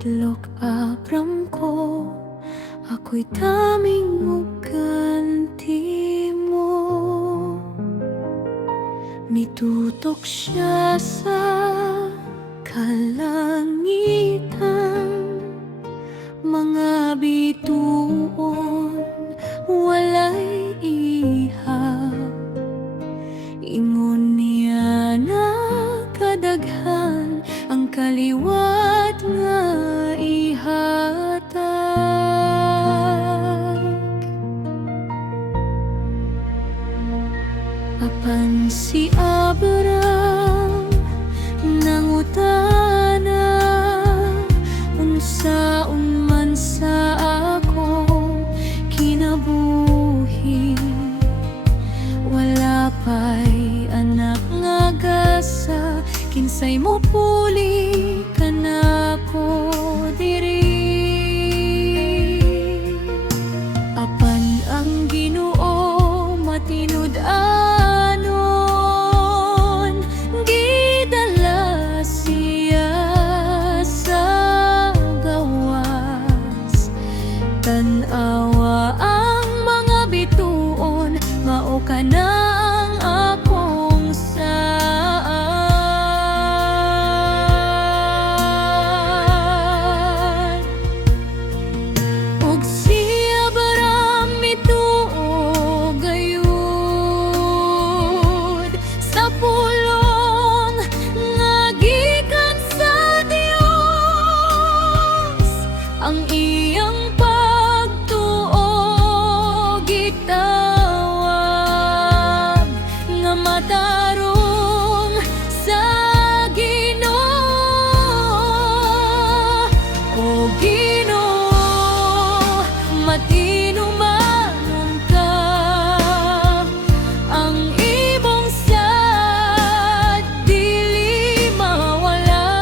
Hadlok abram ko, ako'y taming uganti mo. Mitutok siya sa kalangitan, mga bituon walay ihap. Ingon niya na kadaghan ang kaliwat nga ihatag. Apan si Abraham nangutana, unsaon man sa akong kinabuhi, wala pa'y anak nga gasa, kinsay mo puli ka na ko diri. Apan ang Ginoo matinud-anon, gidala siya sa gawas. Tan-awa ang mga bituon, mao ka na ang akong saad. Ug si Abraham mituo gayud sa pulong nga gikan sa Dios, ang iyang pagtuo gitawag nga matarong sa Ginoo. O Ginoo, matinumanon ka, ang imong saad dili mawala.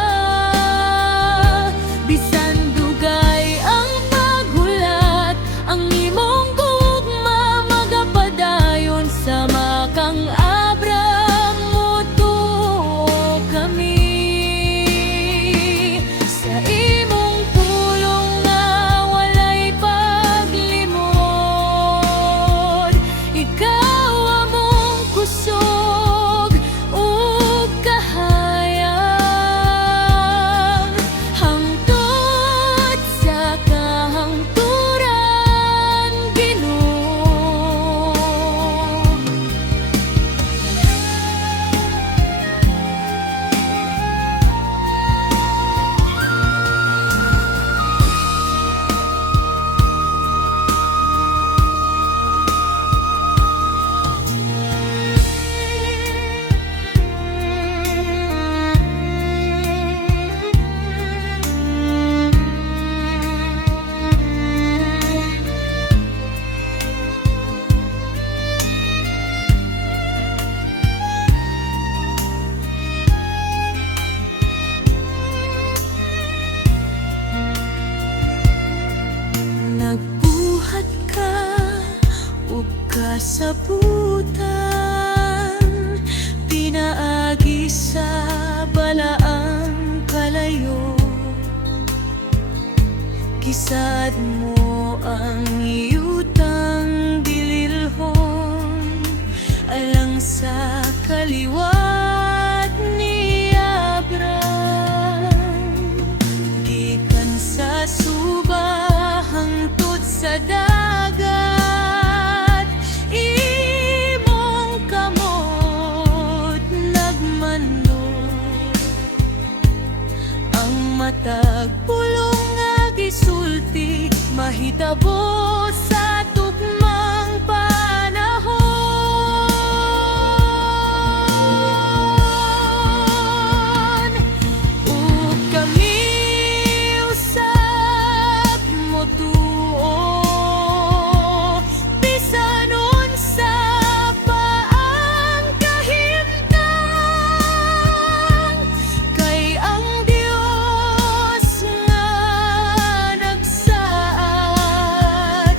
Bisan dugay ang paghulat, ang imong gugma magapadayon sa makang Abraham mutuo kami. Sa imong pulong nga walay paglimod, ikaw among kusog ug kahayag, hangtod sa kahangturan, Ginoo. Nagbuhat ka ug kasabutan, pinaagi sa balaang kalayo. Kisad mo ang iyutang dililhon, alang sa kaliwat ni Abraham. Gikan sa suba hangtod sa dagat, imong kamot nagmanod. Ang matag pulong nga gisulti, mahitabo sa tugmang panahon. Ug kami usab motuo, bisan unsa pa ang kahimtang, kay ang Dios nga nagsaad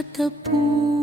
katapusan.